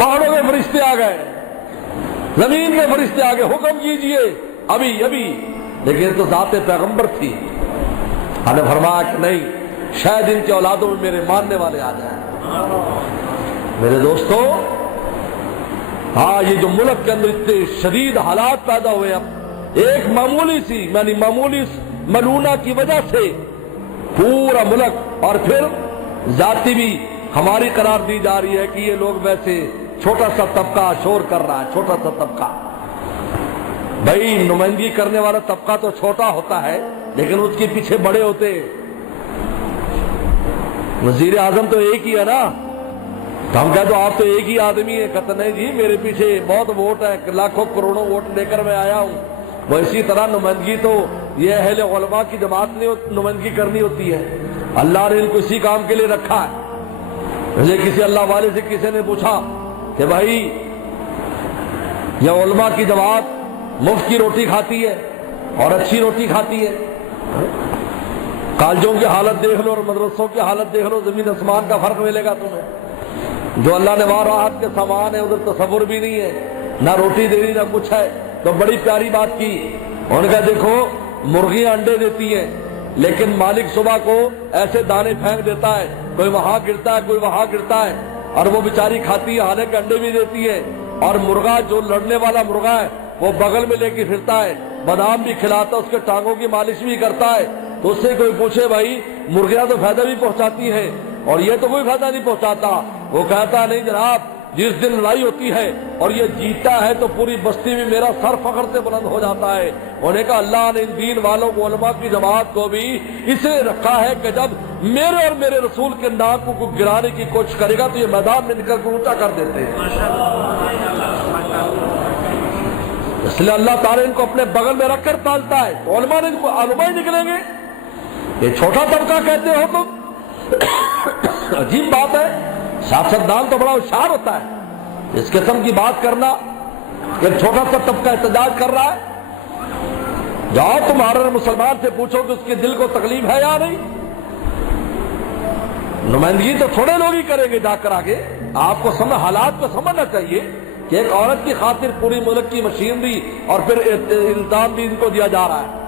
پہاڑوں کے فرشتے آ گئے, زمین کے فرشتے آ گئے, حکم کیجئے ابھی ابھی. لیکن یہ تو ذات پیغمبر تھی. ہم نے فرمایا کہ نہیں, شاید ان کی اولادوں میں میرے ماننے والے آ جائیں. میرے دوستو, ہاں یہ جو ملک کے اندر اتنے شدید حالات پیدا ہوئے, اب ایک معمولی سی یعنی معمولی ملونہ کی وجہ سے پورا ملک, اور پھر ذاتی بھی ہماری قرار دی جا رہی ہے کہ یہ لوگ ویسے چھوٹا سا طبقہ شور کر رہا ہے, چھوٹا سا طبقہ. بھائی نمائندگی کرنے والا طبقہ تو چھوٹا ہوتا ہے لیکن اس کے پیچھے بڑے ہوتے. وزیر اعظم تو ایک ہی ہے نا, تو ہم کہتے تو آپ تو ایک ہی آدمی ہے. کہتے نہیں جی میرے پیچھے بہت ووٹ ہے, لاکھوں کروڑوں ووٹ لے کر میں آیا ہوں. وہ اسی طرح نمائندگی تو یہ اہل علماء کی جماعت نے نمائندگی کرنی ہوتی ہے. اللہ نے ان کو اسی کام کے لیے رکھا ہے. مجھے کسی اللہ والے سے کسی نے پوچھا کہ بھائی یہ علماء کی جماعت مفت کی روٹی کھاتی ہے اور اچھی روٹی کھاتی ہے, کالجوں کی حالت دیکھ لو اور مدرسوں کی حالت دیکھ لو, زمین آسمان کا فرق ملے گا تمہیں. جو اللہ نے وہاں راحت کے سامان ہے ادھر تصور بھی نہیں ہے, نہ روٹی دے رہی نہ کچھ ہے. تو بڑی پیاری بات کی, ان کا دیکھو مرغیاں انڈے دیتی ہیں لیکن مالک صبح کو ایسے دانے پھینک دیتا ہے, کوئی وہاں گرتا ہے کوئی وہاں گرتا ہے, اور وہ بیچاری کھاتی ہے, حالانکہ انڈے بھی دیتی ہے. اور مرغا جو لڑنے والا مرغا ہے وہ بغل میں لے کے پھرتا ہے, بادام بھی کھلاتا ہے, اس کے ٹانگوں کی مالش بھی کرتا ہے. تو اس سے کوئی پوچھے بھائی مرغیاں تو فائدہ بھی پہنچاتی ہیں اور یہ تو کوئی فائدہ نہیں پہنچاتا. وہ کہتا نہیں جناب, جس دن لڑائی ہوتی ہے اور یہ جیتا ہے تو پوری بستی میں میرا سر فخر سے بلند ہو جاتا ہے. انہوں نے کہا اللہ نے ان دین والوں کو, علماء کی جماعت کو بھی اس لیے رکھا ہے کہ جب میرے اور میرے رسول کے ناک کو گرانے کی کوشش کرے گا تو یہ میدان میں نکل کر اونچا کر دیتے ہیں. اس لیے اللہ تعالیٰ ان کو اپنے بغل میں رکھ کر پالتا ہے. علماء نے ان کو علماء ہی نکلیں گے, یہ چھوٹا طبقہ کہتے ہو تم. عجیب بات ہے, سیاستدان تو بڑا ہوشیار ہوتا ہے. اس قسم کی بات کرنا, ایک چھوٹا سا طبقہ احتجاج کر رہا ہے, جاؤ تمہارے مسلمان سے پوچھو کہ اس کے دل کو تکلیف ہے یا نہیں. نمائندگی تو تھوڑے لوگ ہی کریں گے جا کر آگے. آپ کو حالات کو سمجھنا چاہیے کہ ایک عورت کی خاطر پوری ملک کی مشینری اور پھر الزام بھی ان کو دیا جا رہا ہے.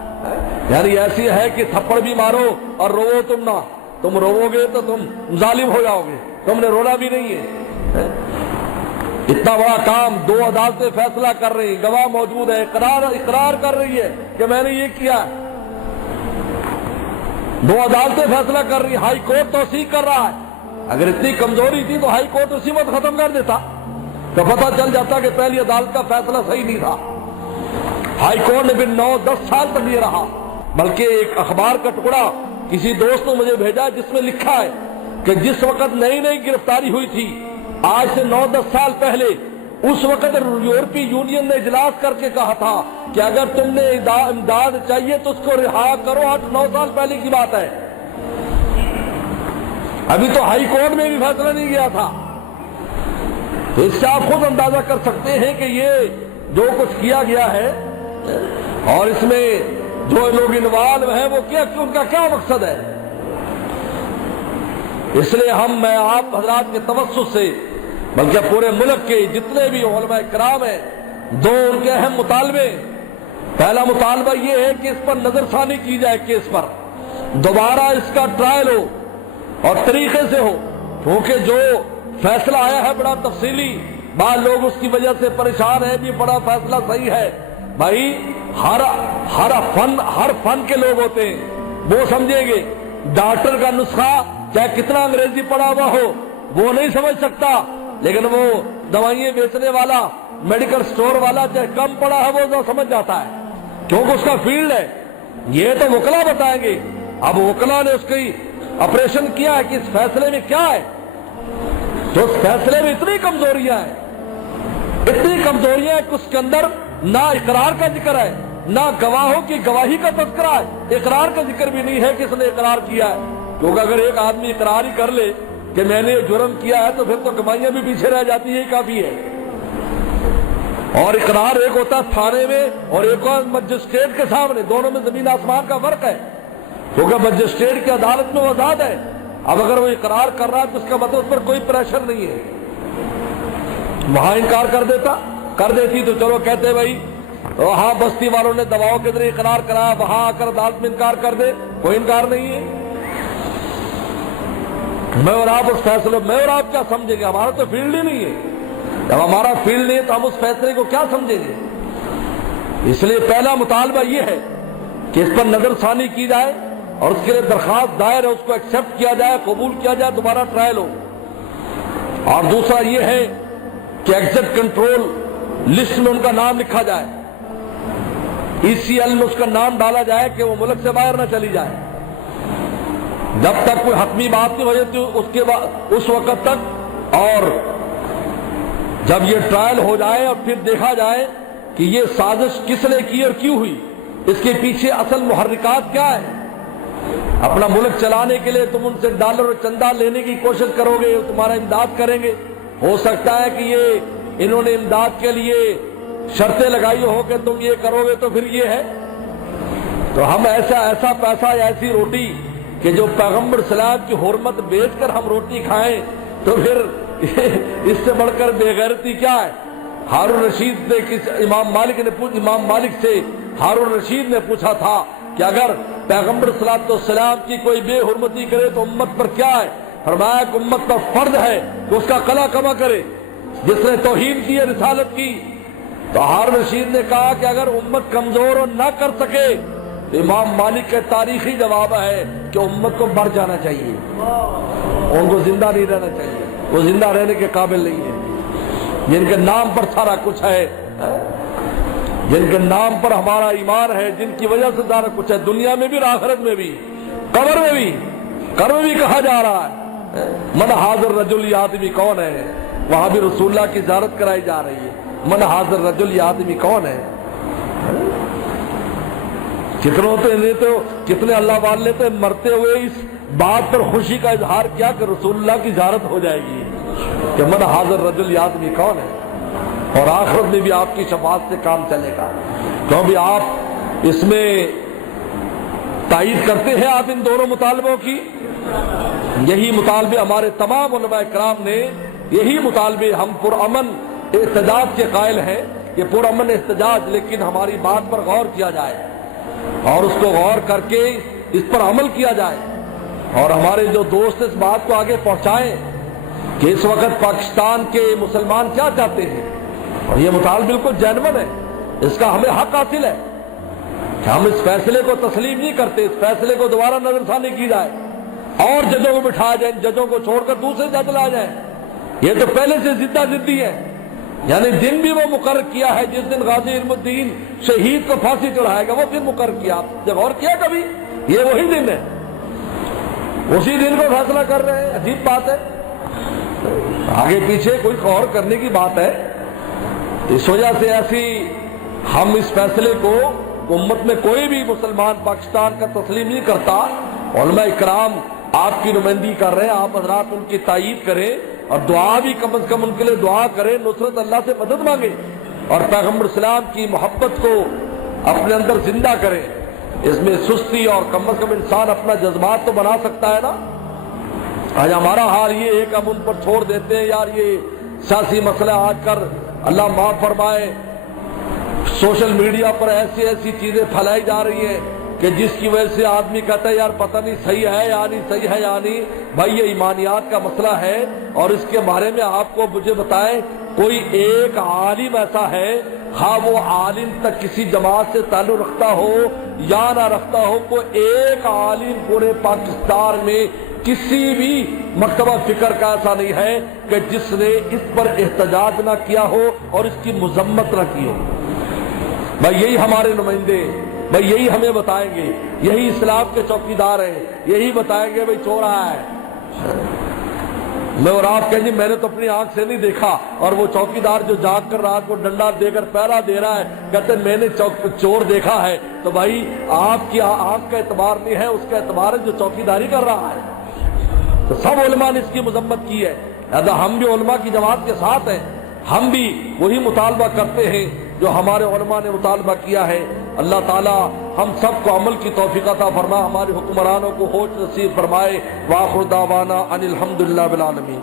یعنی ایسی ہے کہ تھپڑ بھی مارو اور رو تم نہ, تم رو گے تو تم ظالم ہو جاؤ گے, تم نے رونا بھی نہیں ہے. اتنا بڑا کام, 2 عدالتیں فیصلہ کر رہی, گواہ موجود ہے, اقرار کر رہی ہے کہ میں نے یہ کیا. 2 عدالتیں فیصلہ کر رہی, ہائی کورٹ توثیق کر رہا ہے. اگر اتنی کمزوری تھی تو ہائی کورٹ اسی وقت ختم کر دیتا, تو پتہ چل جاتا کہ پہلی عدالت کا فیصلہ صحیح نہیں تھا. ہائی کورٹ نے پھر 9-10 سال تک یہ رہا. بلکہ ایک اخبار کا ٹکڑا کسی دوست نے مجھے بھیجا جس میں لکھا ہے کہ جس وقت نئی گرفتاری ہوئی تھی, آج سے 9-10 سال پہلے, اس وقت یورپی یونین نے اجلاس کر کے کہا تھا کہ اگر تم نے امداد چاہیے تو اس کو رہا کرو. 8-9 سال پہلے کی بات ہے. ابھی تو ہائی کورٹ میں بھی فیصلہ نہیں گیا تھا. تو اس سے آپ خود اندازہ کر سکتے ہیں کہ یہ جو کچھ کیا گیا ہے اور اس میں جو لوگ انوالو ہیں وہ ان کا کیا مقصد ہے. اس لیے میں آپ حضرات کے توسط سے, بلکہ پورے ملک کے جتنے بھی علماء کرام ہیں, 2 ان کے اہم مطالبے. پہلا مطالبہ یہ ہے کہ اس پر نظر ثانی کی جائے, کیس پر دوبارہ اس کا ٹرائل ہو اور طریقے سے ہو, کیونکہ جو فیصلہ آیا ہے بڑا تفصیلی, بعض لوگ اس کی وجہ سے پریشان ہیں بھی بڑا فیصلہ صحیح ہے. بھائی ہر فن کے لوگ ہوتے ہیں, وہ سمجھیں گے. ڈاکٹر کا نسخہ چاہے کتنا انگریزی پڑھا ہوا ہو وہ نہیں سمجھ سکتا, لیکن وہ دوائیں بیچنے والا, میڈیکل سٹور والا چاہے کم پڑھا ہے وہ سمجھ جاتا ہے, کیونکہ اس کا فیلڈ ہے. یہ تو وکلا بتائیں گے. اب وکلا نے اس کی آپریشن کیا ہے کہ اس فیصلے میں کیا ہے. تو اس فیصلے میں اتنی کمزوریاں ہیں کہ اس کے اندر نہ اقرار کا ذکر ہے, نہ گواہوں کی گواہی کا تذکرہ ہے, اقرار کا ذکر بھی نہیں ہے کہ اس نے اقرار کیا ہے. کیونکہ اگر ایک آدمی اقرار ہی کر لے کہ میں نے جرم کیا ہے تو پھر تو گواہیاں بھی پیچھے رہ جاتی ہیں, کافی ہے. اور اقرار ایک ہوتا ہے تھانے میں اور ایک اور مجسٹریٹ کے سامنے, دونوں میں زمین آسمان کا فرق ہے. کیونکہ مجسٹریٹ کی عدالت میں وہ آزاد ہے. اب اگر وہ اقرار کر رہا ہے تو اس کا مطلب اس پر کوئی پریشر نہیں ہے. وہاں انکار کر دیتی تو چلو کہتے بھائی وہاں بستی والوں نے دباؤ کے ذریعے اقرار کرایا، وہاں آ کر عدالت میں انکار کر دے، کوئی انکار نہیں ہے۔ میں اور آپ اس فیصلے میں اور آپ کیا سمجھیں گے؟ ہمارا تو فیلڈ ہی نہیں ہے، جب ہمارا فیلڈ نہیں ہے تو ہم اس فیصلے کو کیا سمجھیں گے؟ اس لیے پہلا مطالبہ یہ ہے کہ اس پر نظر ثانی کی جائے اور اس کے لیے درخواست دائر ہے، اس کو ایکسپٹ کیا جائے، قبول کیا جائے، دوبارہ ٹرائل ہو۔ اور دوسرا یہ ہے کہ ایگزٹ کنٹرول لسٹ میں ان کا نام لکھا جائے، ECL میں اس کا نام ڈالا جائے کہ وہ ملک سے باہر نہ چلی جائے جب تک کوئی حتمی بات نہیں ہو جاتی، اس کے بعد اس وقت تک، اور جب یہ ٹرائل ہو جائے اور پھر دیکھا جائے کہ یہ سازش کس نے کی اور کیوں ہوئی، اس کے پیچھے اصل محرکات کیا ہے۔ اپنا ملک چلانے کے لیے تم ان سے ڈالر اور چندہ لینے کی کوشش کرو گے، تمہارا امداد کریں گے، ہو سکتا ہے کہ یہ انہوں نے امداد کے لیے شرطیں لگائی ہو کہ تم یہ کرو گے تو پھر یہ ہے۔ تو ہم ایسا پیسہ یا ایسی روٹی کہ جو پیغمبر سلام کی حرمت بیچ کر ہم روٹی کھائیں تو پھر اس سے بڑھ کر بے غیرتی کیا ہے؟ ہارون رشید نے امام مالک سے ہارون رشید نے پوچھا تھا کہ اگر پیغمبر صلی اللہ علیہ وسلم کی کوئی بے حرمتی کرے تو امت پر کیا ہے؟ فرمایا کہ امت پر فرض ہے کہ اس کا قلع کما کرے، جس نے توہین کی ہے رسالت کی۔ تو ہارون رشید نے کہا کہ اگر امت کمزور اور نہ کر سکے تو امام مالک کا تاریخی جواب ہے کہ امت کو مر جانا چاہیے، ان کو زندہ نہیں رہنا چاہیے، وہ زندہ رہنے کے قابل نہیں ہے۔ جن کے نام پر سارا کچھ ہے، جن کے نام پر ہمارا ایمان ہے، جن کی وجہ سے سارا کچھ ہے، دنیا میں بھی اور آخرت میں بھی، قبر میں بھی کہا جا رہا ہے من حاضر رجل، یہ آدمی کون ہے؟ وہاں بھی رسول اللہ کی زیارت کرائی جا رہی ہے، من حاضر رجل، یہ آدمی کون ہے؟ کتنے اللہ والے تو مرتے ہوئے اس بات پر خوشی کا اظہار کیا کہ رسول اللہ کی زیارت ہو جائے گی، کہ من حاضر رجل، یہ آدمی کون ہے؟ اور آخرت میں بھی آپ کی شفاعت سے کام چلے گا، کیونکہ آپ اس میں تائید کرتے ہیں آپ ان دونوں مطالبوں کی۔ یہی مطالبے ہمارے تمام علماء کرام نے، یہی مطالبے ہم پرامن احتجاج کے قائل ہیں، یہ پرامن احتجاج، لیکن ہماری بات پر غور کیا جائے اور اس کو غور کر کے اس پر عمل کیا جائے، اور ہمارے جو دوست اس بات کو آگے پہنچائیں کہ اس وقت پاکستان کے مسلمان کیا چاہتے ہیں، اور یہ مطالبہ بالکل جینون ہے، اس کا ہمیں حق حاصل ہے کہ ہم اس فیصلے کو تسلیم نہیں کرتے، اس فیصلے کو دوبارہ نظر ثانی کی جائے اور ججوں کو بٹھایا جائے، ججوں کو چھوڑ کر دوسرے جج لا جائیں۔ یہ تو پہلے سے زدی ہے، یعنی دن بھی وہ مقرر کیا ہے جس دن غازی علم الدین شہید کو پھانسی چڑھائے گا، وہ دن مقرر کیا، جب غور کیا کبھی؟ یہ وہی دن ہے، اسی دن کو فیصلہ کر رہے ہیں، عجیب بات ہے، آگے پیچھے کوئی غور کرنے کی بات ہے۔ اس وجہ سے ایسی ہم اس فیصلے کو امت میں کوئی بھی مسلمان پاکستان کا تسلیم نہیں کرتا۔ علماء اکرام آپ کی نمائندگی کر رہے ہیں، آپ حضرات ان کی تائید کریں اور دعا بھی کم از کم ان کے لیے دعا کریں، نصرت اللہ سے مدد مانگیں اور پیغمبر اسلام کی محبت کو اپنے اندر زندہ کریں۔ اس میں سستی اور کم از کم انسان اپنا جذبات تو بنا سکتا ہے نا۔ آج ہمارا حال یہ ہے کہ ہم ان پر چھوڑ دیتے ہیں، یار یہ سیاسی مسئلہ آج کر اللہ معاف فرمائے، سوشل میڈیا پر ایسی چیزیں پھیلائی جا رہی ہیں کہ جس کی وجہ سے آدمی کہتا ہے یار پتہ نہیں صحیح ہے یا نہیں صحیح ہے یا نہیں۔ بھائی یہ ایمانیات کا مسئلہ ہے، اور اس کے بارے میں آپ کو مجھے بتائیں کوئی ایک عالم ایسا ہے، ہاں وہ عالم تک کسی جماعت سے تعلق رکھتا ہو یا نہ رکھتا ہو، کوئی ایک عالم پورے پاکستان میں کسی بھی مکتبہ فکر کا ایسا نہیں ہے کہ جس نے اس پر احتجاج نہ کیا ہو اور اس کی مذمت نہ کی ہو۔ بھائی یہی ہمارے نمائندے، بھائی یہی ہمیں بتائیں گے، یہی اسلام کے چوکیدار ہیں، یہی بتائیں گے بھائی چور آیا ہے۔ میں اور آپ کہیں جی میں نے تو اپنی آنکھ سے نہیں دیکھا، اور وہ چوکیدار جو جاگ کر رات کو ڈنڈا دے کر پہرا دے رہا ہے کہتے میں نے چور دیکھا ہے، تو بھائی آپ کی آنکھ کا اعتبار نہیں ہے، اس کا اعتبار ہے جو چوکیداری کر رہا ہے۔ تو سب علماء نے اس کی مذمت کی ہے، لہذا ہم بھی علماء کی جماعت کے ساتھ ہیں، ہم بھی وہی مطالبہ کرتے ہیں جو ہمارے علماء نے مطالبہ کیا ہے۔ اللہ تعالی ہم سب کو عمل کی توفیق عطا فرما، ہمارے حکمرانوں کو ہوش نصیب فرمائے۔ وآخر دعوانا ان الحمدللہ بالعالمین۔